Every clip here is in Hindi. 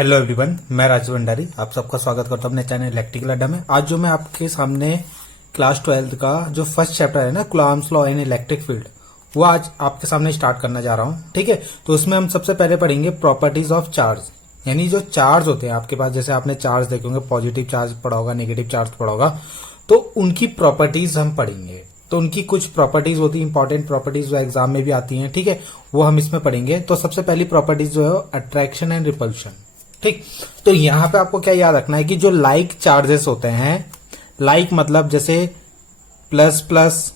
हेलो एवरीवन, मैं राजू भंडारी आप सबका स्वागत करता हूं अपने चैनल इलेक्ट्रिकल अड्डा में। आज जो मैं आपके सामने क्लास 12 का जो फर्स्ट चैप्टर है ना, Coulomb's law in electric field, वो आज आपके सामने स्टार्ट करना जा रहा हूं। ठीक है, तो उसमें हम सबसे पहले पढ़ेंगे प्रॉपर्टीज ऑफ चार्ज, यानी जो चार्ज होते हैं आपके पास, जैसे आपने चार्ज देखे होंगे, पॉजिटिव चार्ज पढ़ा होगा, नेगेटिव चार्ज पढ़ा होगा, तो उनकी प्रॉपर्टीज हम पढ़ेंगे। तो उनकी कुछ प्रॉपर्टीज होती है, इंपॉर्टेंट प्रॉपर्टीज जो एग्जाम में भी आती हैं, ठीक है, वो हम इसमें पढ़ेंगे। तो सबसे पहली प्रॉपर्टीज जो है अट्रैक्शन एंड रिपल्शन। ठीक, तो यहां पे आपको क्या याद रखना है कि जो लाइक चार्जेस होते हैं, लाइक मतलब जैसे प्लस प्लस,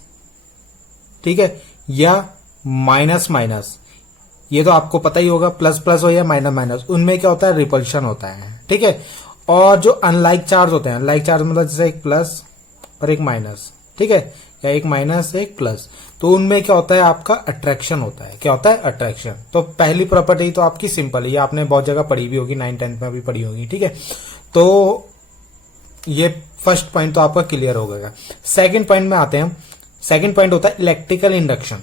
ठीक है, या माइनस माइनस, ये तो आपको पता ही होगा, प्लस प्लस हो या माइनस माइनस, उनमें क्या होता है, रिपल्शन होता है। ठीक है, और जो अनलाइक चार्ज होते हैं, अनलाइक चार्ज मतलब जैसे एक प्लस और एक माइनस, ठीक है, या एक माइनस एक प्लस, तो उनमें क्या होता है, आपका अट्रैक्शन होता है। क्या होता है, अट्रैक्शन। तो पहली प्रॉपर्टी तो आपकी सिंपल है, ये आपने बहुत जगह पढ़ी भी होगी, 9th-10th में भी पढ़ी होगी। ठीक है, तो ये फर्स्ट पॉइंट तो आपका क्लियर हो गया। सेकंड पॉइंट में आते हैं। सेकंड पॉइंट होता है इलेक्ट्रिकल इंडक्शन।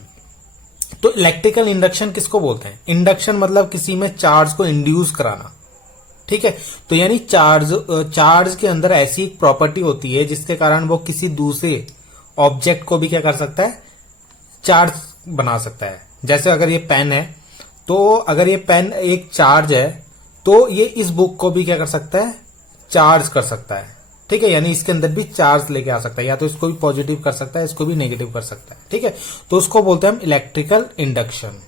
तो इलेक्ट्रिकल इंडक्शन किसको बोलते हैं? इंडक्शन मतलब किसी में चार्ज को इंड्यूस कराना। ठीक है, तो यानी चार्ज के अंदर ऐसी एक प्रॉपर्टी होती है जिसके कारण वो किसी दूसरे ऑब्जेक्ट को भी क्या कर सकता है, चार्ज बना सकता है। जैसे अगर ये पेन है, तो अगर ये पेन एक चार्ज है, तो ये इस बुक को भी क्या कर सकता है, चार्ज कर सकता है। ठीक है, यानी इसके अंदर भी चार्ज लेके आ सकता है, या तो इसको भी पॉजिटिव कर सकता है, इसको भी नेगेटिव कर सकता है। ठीक है, तो उसको बोलते हैं हम इलेक्ट्रिकल इंडक्शन।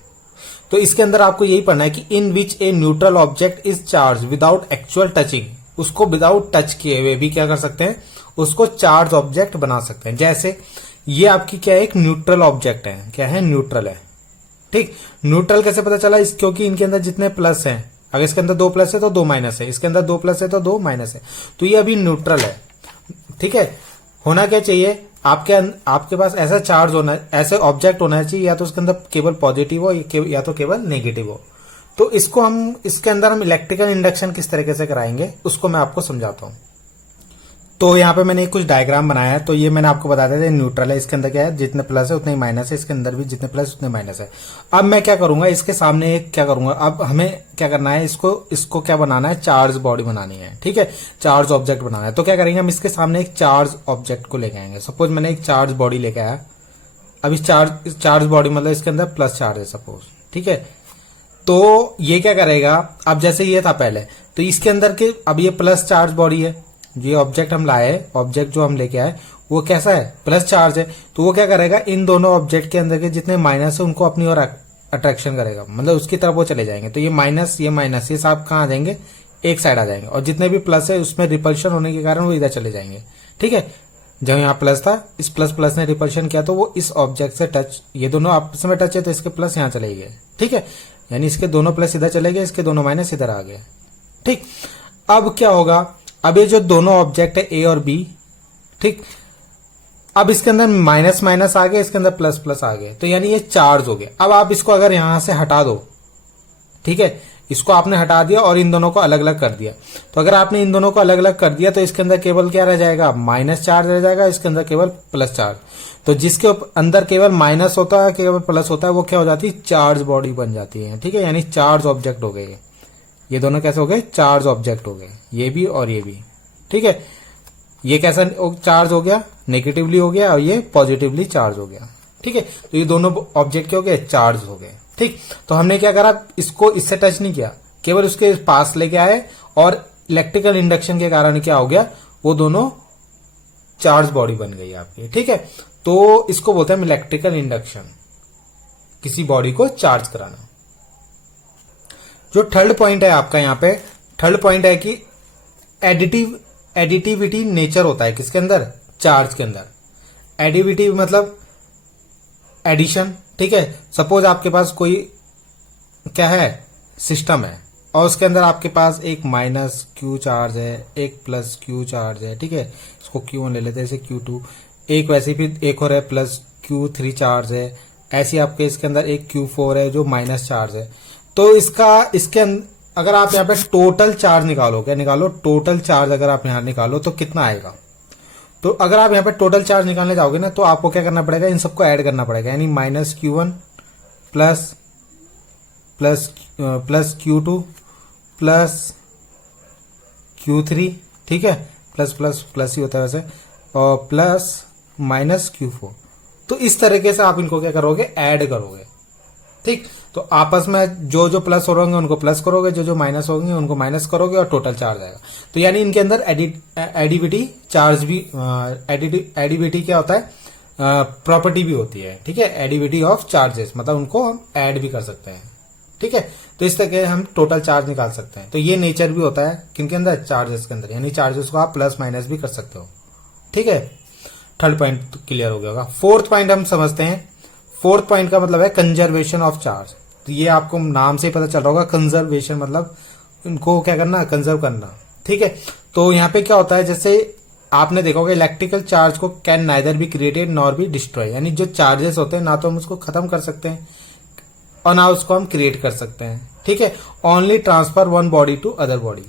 तो इसके अंदर आपको यही पढ़ना है कि in which a neutral object is charge without actual touching, उसको विदाउट टच किए हुए भी क्या कर सकते हैं, उसको चार्ज ऑब्जेक्ट बना सकते हैं। जैसे ये आपकी क्या है, एक न्यूट्रल ऑब्जेक्ट है। क्या है, न्यूट्रल है। ठीक, न्यूट्रल कैसे पता चला? क्योंकि इनके अंदर जितने प्लस हैं, अगर इसके अंदर 2 प्लस है तो 2 माइनस है, इसके अंदर 2 प्लस है तो 2 माइनस है, तो ये अभी न्यूट्रल है। ठीक है, होना क्या चाहिए, आपके पास ऐसा चार्ज होना, ऐसे ऑब्जेक्ट होना चाहिए, या तो उसके अंदर केवल पॉजिटिव हो या तो केवल नेगेटिव हो। तो इसके अंदर हम इलेक्ट्रिकल इंडक्शन किस तरीके से कराएंगे उसको मैं आपको समझाता हूं। तो यहाँ पे मैंने कुछ डायग्राम बनाया है। तो ये मैंने आपको बता दिया था, न्यूट्रल है, इसके अंदर क्या है, जितने प्लस है उतने ही माइनस है, इसके अंदर भी जितने प्लस उतने माइनस है। अब मैं क्या करूंगा, इसके सामने एक क्या करूंगा, अब हमें क्या करना है, इसको क्या बनाना है, चार्ज बॉडी बनानी है। ठीक है, चार्ज ऑब्जेक्ट बनाना है। तो क्या करेंगे, हम इसके सामने एक चार्ज ऑब्जेक्ट को लेके आएंगे। सपोज मैंने एक चार्ज बॉडी लेके आया। अब इस चार्ज बॉडी मतलब इसके अंदर प्लस चार्ज है सपोज। ठीक है, तो ये क्या करेगा, अब जैसे ये था पहले, तो इसके अंदर के अब ये प्लस चार्ज बॉडी है, ये ऑब्जेक्ट हम लाए, ऑब्जेक्ट जो हम लेके आए वो कैसा है, प्लस चार्ज है। तो वो क्या करेगा, इन दोनों ऑब्जेक्ट के अंदर के जितने माइनस है उनको अपनी ओर अट्रैक्शन करेगा, मतलब उसकी तरफ वो चले जाएंगे। तो ये माइनस ये सब कहाँ आ जाएंगे, एक साइड आ जाएंगे, और जितने भी प्लस है उसमें रिपल्शन होने के कारण वो इधर चले जाएंगे। ठीक है, जब यहाँ प्लस था, इस प्लस प्लस ने रिपल्शन किया तो वो इस ऑब्जेक्ट से टच, ये दोनों आपस में टच है तो इसके प्लस यहाँ चले गए। ठीक है, यानी इसके दोनों प्लस इधर चले गए, इसके दोनों माइनस इधर आ गए। ठीक, अब क्या होगा, अब ये जो दोनों ऑब्जेक्ट है ए और बी, ठीक, अब इसके अंदर माइनस माइनस आ गए, इसके अंदर प्लस प्लस आ गए, तो यानी ये चार्ज हो गया। अब आप इसको अगर यहां से हटा दो, ठीक है, इसको आपने हटा दिया और इन दोनों को अलग अलग कर दिया, तो अगर आपने इन दोनों को अलग अलग कर दिया तो इसके अंदर केवल क्या रह जाएगा, माइनस चार्ज रह जाएगा, इसके अंदर केवल प्लस चार्ज। तो जिसके अंदर केवल माइनस होता है, केवल प्लस होता है, वो क्या हो जाती है, चार्ज बॉडी बन जाती है। ठीक है, यानी चार्ज ऑब्जेक्ट हो गए। ये दोनों कैसे हो गए, चार्ज ऑब्जेक्ट हो गए, ये भी और ये भी। ठीक है, ये कैसा चार्ज हो गया, नेगेटिवली हो गया, और ये पॉजिटिवली चार्ज हो गया। ठीक है, तो ये दोनों ऑब्जेक्ट क्या हो गए, चार्ज हो गए। ठीक, तो हमने क्या करा, इसको इससे टच नहीं किया, केवल उसके पास लेके आए, और इलेक्ट्रिकल इंडक्शन के कारण क्या हो गया, वो दोनों चार्ज बॉडी बन गई आपकी। ठीक है, तो इसको बोलते हैं इलेक्ट्रिकल इंडक्शन, किसी बॉडी को चार्ज कराना। जो थर्ड पॉइंट है आपका यहाँ पे, थर्ड पॉइंट है कि एडिटिविटी नेचर होता है किसके अंदर, चार्ज के अंदर। एडिटिविटी मतलब एडिशन। ठीक है, सपोज आपके पास कोई क्या है, सिस्टम है, और उसके अंदर आपके पास एक माइनस क्यू चार्ज है, एक प्लस क्यू चार्ज है। ठीक है, इसको Q1 ले लेते हैं, जैसे Q2, एक वैसे भी एक और है प्लस Q3 चार्ज है, ऐसे आपके इसके अंदर एक Q4 है जो माइनस चार्ज है। तो इसके अगर आप यहाँ पे टोटल चार्ज निकालो, क्या निकालो, टोटल चार्ज अगर आप यहाँ निकालो तो कितना आएगा। तो अगर आप यहाँ पे टोटल चार्ज निकालने जाओगे ना, तो आपको क्या करना पड़ेगा, इन सबको ऐड करना पड़ेगा, यानी minus Q1 plus Q2 plus Q3, ठीक है, प्लस प्लस प्लस ही होता है वैसे, और प्लस माइनस Q4। तो इस तरीके से आप इनको क्या करोगे, ऐड करोगे। ठीक, तो आपस में जो जो प्लस हो होंगे उनको प्लस करोगे, जो जो माइनस होंगे उनको माइनस करोगे, और टोटल चार्ज आएगा। तो यानी इनके अंदर एडिविटी चार्ज भी, एडिविटी क्या होता है, प्रॉपर्टी भी होती है। ठीक है, एडिविटी ऑफ चार्जेस, मतलब उनको हम ऐड भी कर सकते हैं। ठीक है, तो इस तरह के हम टोटल चार्ज निकाल सकते हैं। तो ये नेचर भी होता है किनके अंदर, चार्जेस के अंदर, यानी चार्जेस को आप प्लस माइनस भी कर सकते हो। ठीक है, थर्ड पॉइंट क्लियर हो गया होगा। फोर्थ पॉइंट हम समझते हैं। फोर्थ पॉइंट का मतलब है कंजर्वेशन ऑफ चार्ज। तो ये आपको नाम से ही पता चल रहा होगा, कंजर्वेशन मतलब इनको क्या करना, कंजर्व करना। ठीक है, तो यहाँ पे क्या होता है, जैसे आपने देखा होगा इलेक्ट्रिकल चार्ज को can neither be created nor be destroy, यानी जो चार्जेस होते हैं ना तो हम उसको खत्म कर सकते हैं और ना उसको हम क्रिएट कर सकते हैं। ठीक है, only transfer one body to other body.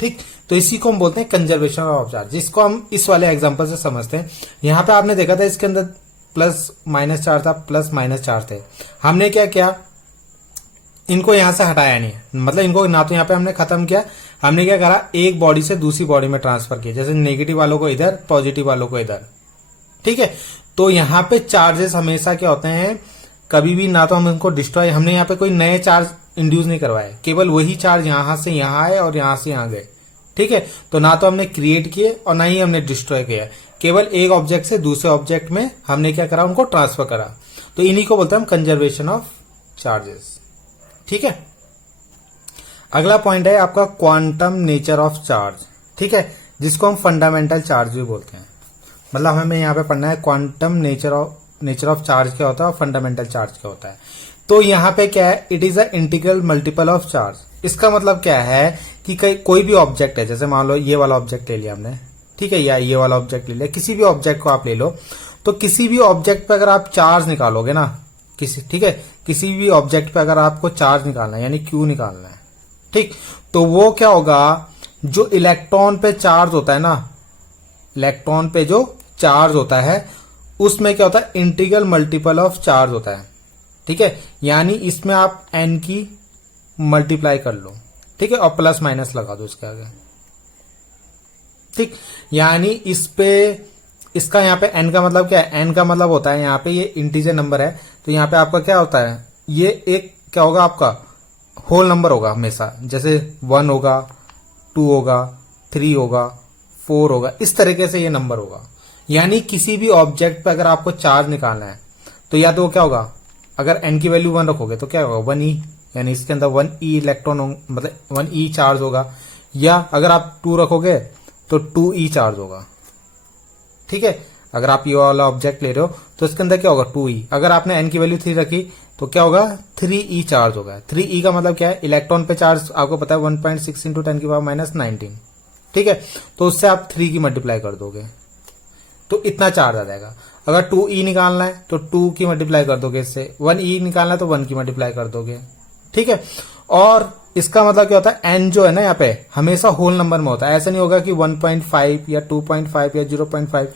ठीक, तो इसी को हम बोलते हैं कंजर्वेशन ऑफ चार्ज, जिसको हम इस वाले एग्जांपल से समझते हैं। यहां पे आपने देखा था इसके अंदर प्लस माइनस चार्ज था, प्लस माइनस चार्ज थे। हमने क्या किया, इनको यहां से हटाया नहीं, मतलब इनको ना तो यहां पे हमने खत्म किया, हमने क्या करा, एक बॉडी से दूसरी बॉडी में ट्रांसफर किया, जैसे नेगेटिव वालों को इधर, पॉजिटिव वालों को इधर। ठीक है, तो यहां पे चार्जेस हमेशा क्या होते हैं, कभी भी ना तो हम इनको डिस्ट्रॉय, हमने यहाँ पे कोई नए चार्ज इंड्यूस नहीं करवाए, केवल वही चार्ज यहां से यहां आए और यहां से यहां गए। ठीक है, तो ना तो हमने क्रिएट किए और ना ही हमने डिस्ट्रॉय किया, केवल एक ऑब्जेक्ट से दूसरे ऑब्जेक्ट में हमने क्या करा, उनको ट्रांसफर करा। तो इन्हीं को बोलते हैं हम कंजर्वेशन ऑफ चार्जेस। ठीक है, अगला पॉइंट है आपका क्वांटम नेचर ऑफ चार्ज। ठीक है, जिसको हम फंडामेंटल चार्ज भी बोलते हैं। मतलब हमें यहाँ पे पढ़ना है क्वांटम नेचर ऑफ चार्ज क्या होता है और फंडामेंटल चार्ज क्या होता है। तो यहाँ पे क्या है, it is a integral multiple of charge. इसका मतलब क्या है कि कोई भी ऑब्जेक्ट है, जैसे मान लो ये वाला ऑब्जेक्ट ले लिया हमने, ठीक है, या ये वाला ऑब्जेक्ट ले लिया, किसी भी ऑब्जेक्ट को आप ले लो, तो किसी भी ऑब्जेक्ट पे अगर आप चार्ज निकालोगे ना, ठीक है, किसी भी ऑब्जेक्ट पे अगर आपको चार्ज निकालना है, यानी क्यू निकालना है, ठीक, तो वो क्या होगा, जो इलेक्ट्रॉन पे चार्ज होता है ना, इलेक्ट्रॉन पे जो चार्ज होता है उसमें क्या होता है, इंटीग्रल मल्टीपल ऑफ चार्ज होता है। ठीक है, यानी इसमें आप n की मल्टीप्लाई कर लो, ठीक है, और प्लस माइनस लगा दो इसके आगे। ठीक, यानी इस पे, इसका यहाँ पे n का मतलब क्या है, n का मतलब होता है यहाँ पे ये इंटीजर नंबर है, तो यहाँ पे आपका क्या होता है, ये एक क्या होगा, आपका होल नंबर होगा हमेशा, जैसे 1 होगा, 2 होगा, 3 होगा, 4 होगा, इस तरीके से ये नंबर होगा। यानी किसी भी ऑब्जेक्ट पे अगर आपको चार्ज निकालना है तो या तो वो क्या होगा, अगर n की वैल्यू 1 रखोगे तो क्या होगा, 1e, यानी इसके अंदर 1e इलेक्ट्रॉन, मतलब 1e चार्ज होगा, या अगर आप 2 रखोगे तो 2e चार्ज होगा। ठीक है, अगर आप ये वाला ऑब्जेक्ट ले रहे हो तो इसके अंदर क्या होगा, 2e। अगर आपने n की वैल्यू 3 रखी तो क्या होगा, 3e चार्ज होगा। 3e का मतलब क्या है, इलेक्ट्रॉन पे चार्ज आपको पता है 1.6 इंटू 10 की पावर -19। ठीक है, तो उससे आप 3 की मल्टीप्लाई कर दोगे तो इतना चार्ज आ जाएगा। अगर 2e निकालना है तो 2 की मल्टीप्लाई कर दोगे, इससे 1e निकालना है तो 1 की मल्टीप्लाई कर दोगे। ठीक है, और इसका मतलब क्या होता है, n जो है ना यहाँ पे हमेशा होल नंबर में होता है, ऐसा नहीं होगा कि 1.5 या 2.5 या 0.5,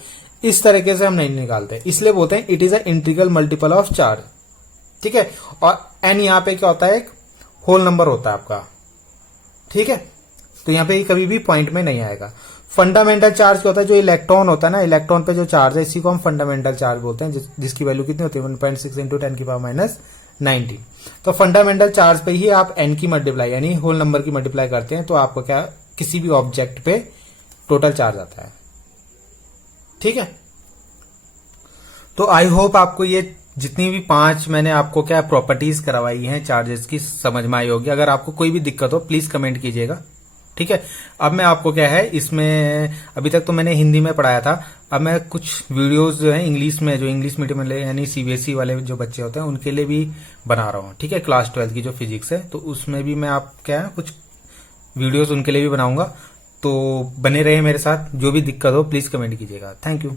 इस तरीके से हम नहीं निकालते, इसलिए बोलते हैं it is a integral multiple of charge. ठीक है, और n यहाँ पे क्या होता है, एक होल नंबर होता है आपका। ठीक है, तो यहाँ पे कभी भी पॉइंट में नहीं आएगा। फंडामेंटल चार्ज क्या होता है, जो इलेक्ट्रॉन होता है ना, इलेक्ट्रॉन पे जो चार्ज है इसी को हम फंडामेंटल चार्ज बोलते हैं, जिसकी वैल्यू कितनी होती है, 1.6 इंटू 10 की पावर -19। तो फंडामेंटल चार्ज पे ही आप n की मल्टीप्लाई, यानी होल नंबर की मल्टीप्लाई करते हैं, तो आपको क्या, किसी भी ऑब्जेक्ट पे टोटल चार्ज आता है। ठीक है, तो आई होप आपको ये जितनी भी 5 मैंने आपको क्या प्रॉपर्टीज करवाई हैं चार्जेस की समझ में आई होगी। अगर आपको कोई भी दिक्कत हो प्लीज कमेंट कीजिएगा। ठीक है, अब मैं आपको क्या है, इसमें अभी तक तो मैंने हिंदी में पढ़ाया था, अब मैं कुछ वीडियोस जो है इंग्लिश में, जो इंग्लिश मीडियम में यानी सीबीएसई वाले जो बच्चे होते हैं उनके लिए भी बना रहा हूँ। ठीक है, क्लास 12 की जो फिजिक्स है, तो उसमें भी मैं आप क्या है, कुछ वीडियोस उनके लिए भी बनाऊंगा। तो बने रहे मेरे साथ, जो भी दिक्कत हो प्लीज कमेंट कीजिएगा। Thank you.